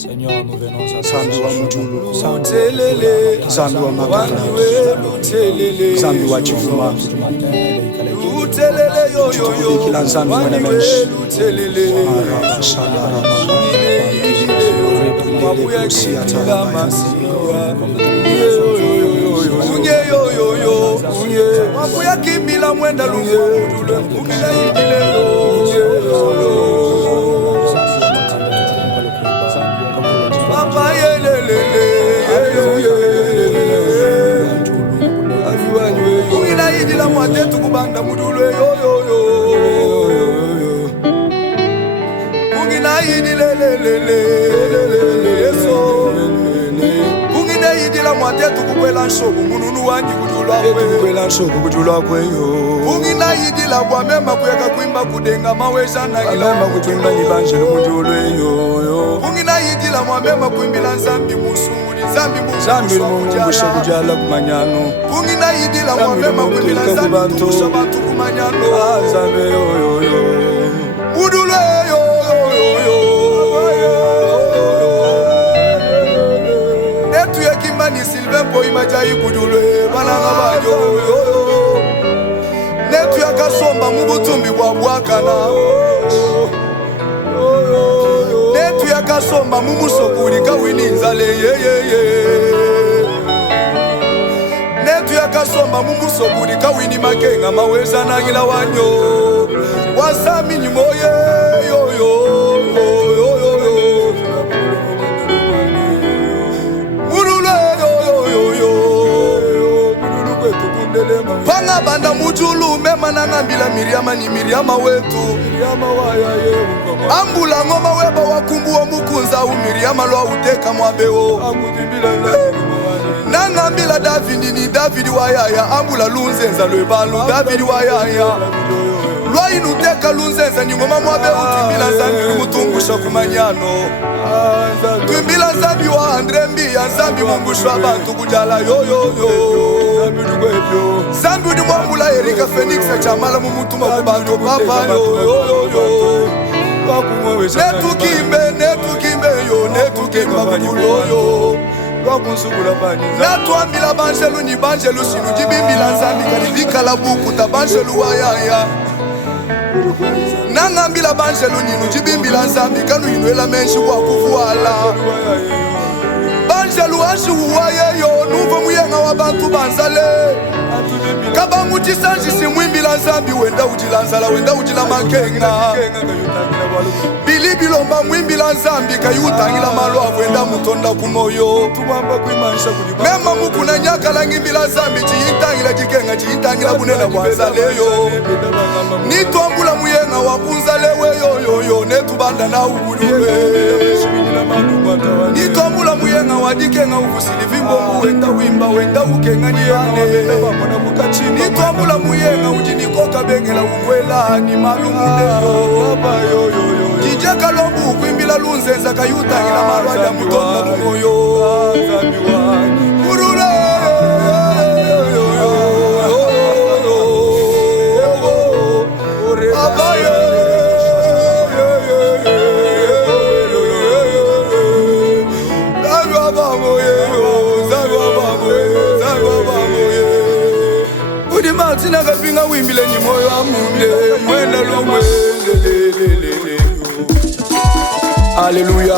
Seigneur, nous venons à Zambi wa mujulu, Telele, Zambi wa makana, Telele, Zambi wa chivuma, Telele yo yo yo, kila Zambi mwana menshi. Telele, Araba shala Mabuya kila masiwa, Unye yo yo yo, Unye, Mabuya kimila mwenda lunge, Ungila idile yo, Papa yelelele, Ungila idila mwate tukubanda mudule yo yo yo, Ungila idile yeso, Ungila idila mwate tukukwela nshobu mununu wanyi kudulwa kweyo, Ungila idila kwa mema kuyaka kuimba kudenga maweza na Alema kuchunga nyibanjelo mujulu yo. Ungila idila mwamema kuimbila nzambi musunguli Zambi Mungusha kujala kumanyano. Ungila idila mwamema kuimbila nzambi tumusha bantu kumanyano. Zambi yo. Mudule yo. Netu ya kimani Sylvain po imajayi kudule balanga banyo. Netu ya kasomba mubutumbi kwa bwakana. Netu ya kasomba mumusokuli kawini nzale Netu ya kasomba mumusokuli kawini makenga maweza na gila wanyo. Wasami nyimoye yo. Panga banda mujulu mema na ngambila Miriama ni Miriama wetu. Ambula ngoma weba wakumbu wa mukunza u Miriama lwa uteka mwabeo. Nangambila Davidi ni Davidi wayaya. Ambula lunzenza lwebalu Davidi wayaya. Lwa inuteka lunzenza ni ngoma mwabeo. Twimbila zambi mutungusha kumanyano. Twimbila zambi wa Andre Mbia. Zambi mungusha bantu kujala yo. Zambi udi mwambula Erika Phoenix chamala mumutuma kubantu papa yo. Netukimbe yo, netukimba kudulo yo. Natuambila banjelu ni banjelu sinu jibimbila nzambi kalivika la buku ta banjelu wayaya. Nangambila banjelu ninu jibimbila nzambi kanu inuela menshi kwa kufuala. Banjelu ashi uwaye yo, nuva muyenga wa bantu banzale. Kabangu chisanji si mwimbila nzambi wenda ujila nzala, wenda ujila makenga. Bili bilomba mwimbila nzambi kayutangila malwavu wenda mutonda kumoyo. Mema mukuna nyakala ngimbila nzambi chiyintangila chikenga chiyintangila bunena bwanzaleyo. Nitwambula muyenga wakunzalewe yo netubanda na ubuliwe. Nitwambula muyenga wadikenga uvusili vimbombu wenda wimba wenda ukenga niyene. Nitwambula muyenga ujinikoka bengela ukwela ni malumuneyo. Kijeka lombu kwimbila lunzenza kayutangila malwada mutonda kumoyo. Murule abaye Tina kapinga wimbile ni moyo amunde mwenda lomwe. Haleluya.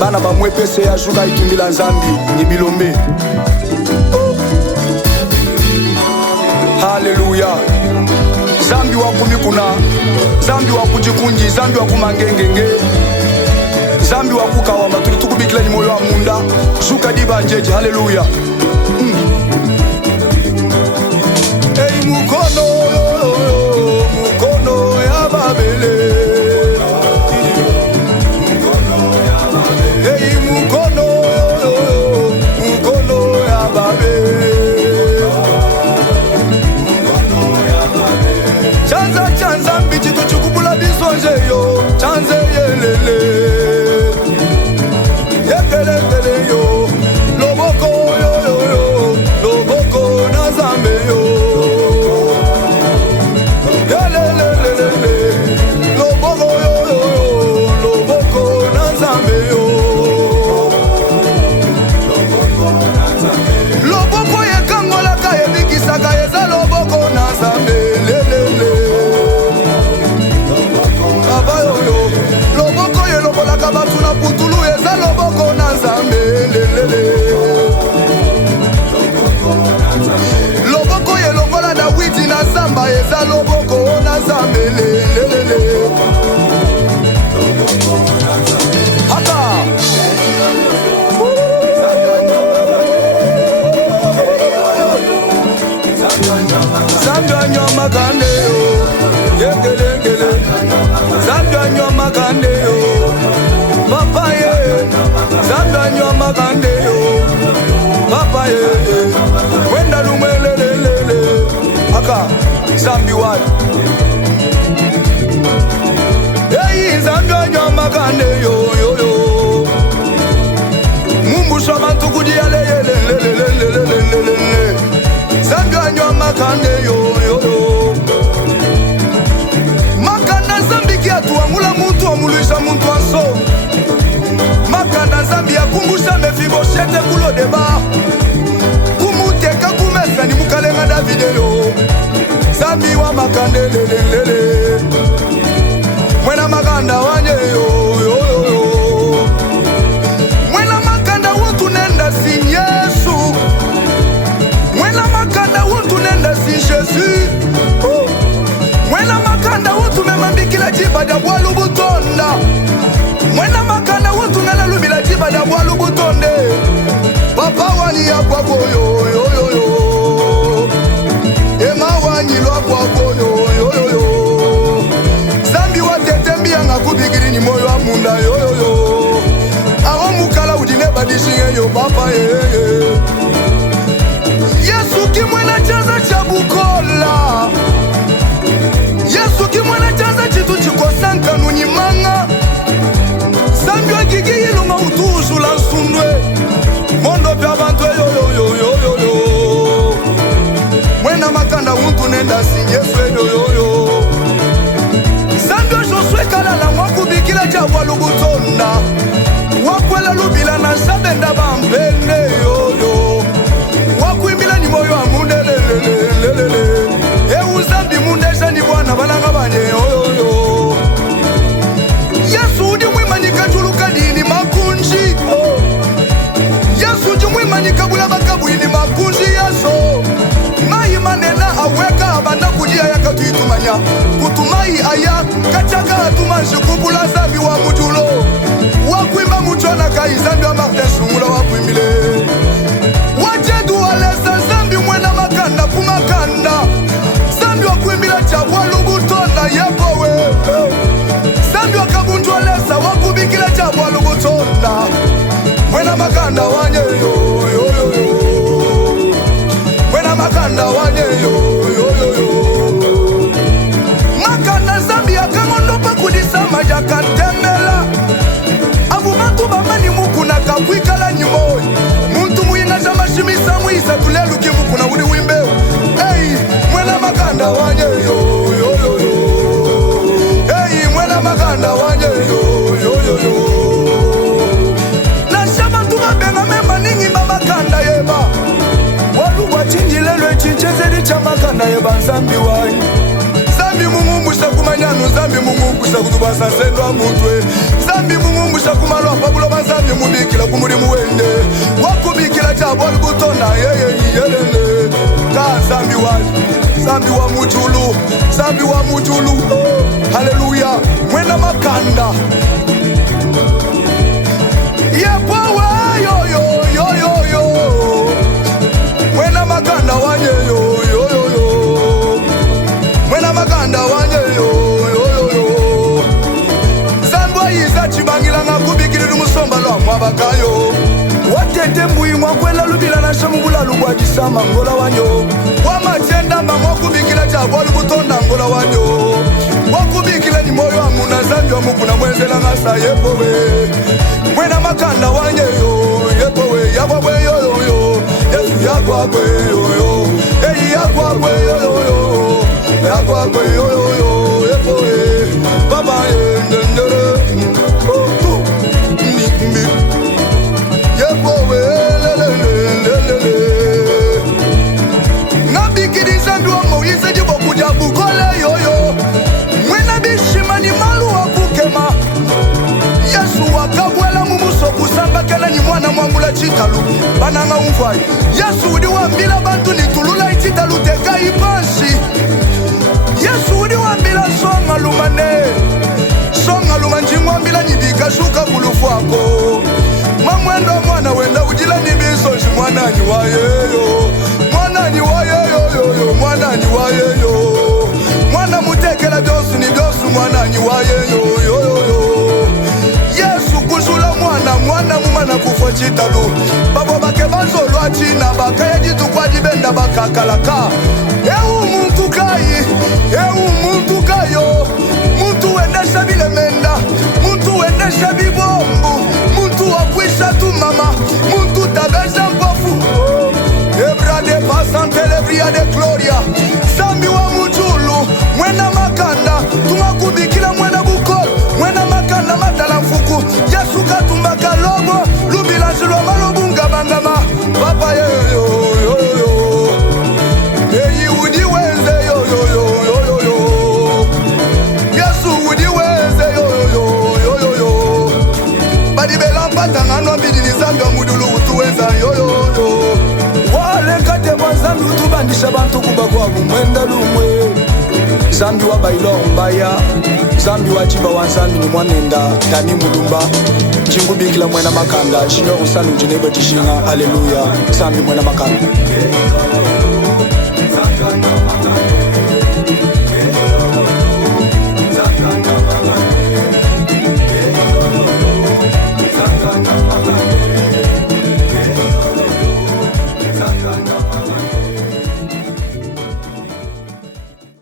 Bana ba mwepese ya shuka ikimbila nzambi ni bilombe. Haleluya. Zambi wa kumikuna, zambi wa kujikunji, zambi wa kumangengenge, zambi wa kukawa matuli tukubikila ni moyo amunda. Shuka diba njeje. Haleluya. Mukono ya babele. Hey mukono ya babele. Chanza mbichi tuchukubula bisonje yo. Chanze yelele. Yekelekele yo. Loboko yo. Loboko na zambe yo. Loboko na zambe yo. makande yo papa ye Zambi anywa makande yo papa ye wenda lumelelelele aka Zambi wali hey Zambi anywa makande yo yo yo mumbu shabantu kudia lelelelelelelelele Zambi anywa makande yo yo yo makanda Zambi kiatuangula muntu amuluisha muntu aso makanda Zambi akumbusha Mefiboshete kulo deba kumuteka kumesani mukalenga Davide yo Zambi wa makande lelelele mwena makanda wanye yo yo yo yo mwena makanda wotu nenda si Yesu mwena makanda wotu nenda si Jésus oh. Mwena makanda wotu memambikila jibada bwalu butonda mwena makanda wotu ngala lubila jibada bwalu butonde papa wani ya kwako yo yo yo yo ema wani lo kwako yo yo yo yo Zambi watetembia ngakubigiri ni moyo wa munda yo yo yo aho mukala udine badishinge yo papa ye Yesu kimwena chanza cha bukola Yesu kimwena chanza chitu chikosanka nunyimanga Zambi wa gigi ilunga utuzu la nsundwe mondo pya bantu yo yo yo yo yo yo mwena makanda untu nenda si Yesu yo yo yo Zambi wa Josue kalala wakubikila jabwa lubutonda wakwela lubila na sabenda bampende yo yo wakuimbila ni moyo wa munde lelelelelele eu Zambi mundesha ni bwana balanga banye yo yo yo Yesu udi mwimanyika chuluka dini makunji oh. Yesu udi mwimanyika bula bakabwini makunji yaso mai manena aweka abanda kujia ya katuitumanya kutumai aya kachaka atumanshi kupula Zambi wa mujulo wakuimba muchona kai Zambi wa Martin Sungula wakuimbile wajedu walesa Zambi mwena makanda kumakanda Zambi wakuimbila chabwa lubutonda yepowe Zambi wakabunjwa lesa wakubikila chabwa lubutonda mwena makanda wanye yo yo yo yo mwena makanda wanye yo yo yo yo makanda Zambi akangondopa kudisama jakantemela avubantu bamani mukuna kakwikala nyumoi muntu muyinga jamashimisa mwisa tuleluki mukuna uli wimbeo hey mwena makanda wanye yo yo yo yo hey mwena makanda wanye yo yo yo yo na shabantu babenga memba ningi mamakanda yeba walugwa chinjilelwe chinchezeli cha makanda yeba Zambi wanyi Zambi mungungusha kumanyano Zambi mungungusha kutubasa sendwa mutwe Zambi mungungusha kumalwa pabulo Zambi mubikila kumulimu wende wakubikila chabo lubutonda yelele ka Zambi wali Zambi wa mujulu Zambi wa mujulu oh, haleluya mwena makanda yepowe yo yo yo yo yo mwena makanda wanye yo yo yo yo mwena makanda wanye yo yo yo yo Zambi wa yiza chibangila ngakubikili musomba lwa mwabakayo watete mbui mwakwela lubila na shamubula lubwa jisama ngola wanyo wamachenda mba mwakubikila chabwa lubutonda ngola wanyo wakubikila ni moyo wa muna Zambi wa mukuna mwenzela ngasa yepowe mwena makanda wanye yo yepowe yabwawe yo yo yo Yesu yakwakwe yo yo eyi yakwakwe yo yo yo yakwakwe yo yo yo yepowe baba ye ndendere oh tu mi yepowe lelelelelele nabikidi Zambi wa Moise jibo kuja bukole yo yo mwena bishimani malu wa kukema Yesu wakabwela mumuso kusamba kela ni mwana mwangula chitalu bananga umvai Yesu udi wambila bantu nitulula ichitalu teka ipansi Yesu udi wambila songa lumane songa lumanjingwa mbila nibika shuka kulufu wako mamwendo mwana wenda ujila nibisoji mwanani wa yeyo mwanani wa yeyo yo yo mwanani wa yeyo mwana mutekela byosu ni byosu mwanani wa yeyo yo yo yo bana mumana kufo chitalu babo bake banzolo achina bakaya jitu kwa dibenda bakakalaka eu muntu kayo muntu wendesha bilemenda muntu wendesha bibombu muntu wakwisha tu mama muntu tabesha mpofu ebra de pasante lebria de gloria sambi wa mujulu mwena makanda tumakubikila mwena bukolo mwena makanda matala mfuku yesu katumba kalobo lubilansi lwa malobunga bangama papa yo eyi udi wenze yo yesu udi wenze yo badibela mpatanga nombidi nizambi wa mudulu utuwenza yo wale kate mwanzambi utubandisha bantu kumba kwa mwenda lumwe zambi wa bailo mbaya zambi wa chiba wanzambi ni mwanenda dani mulumba jingu bikila mwena makanda shinyo usanu jinebe jishinga haleluya zambi mwena makanda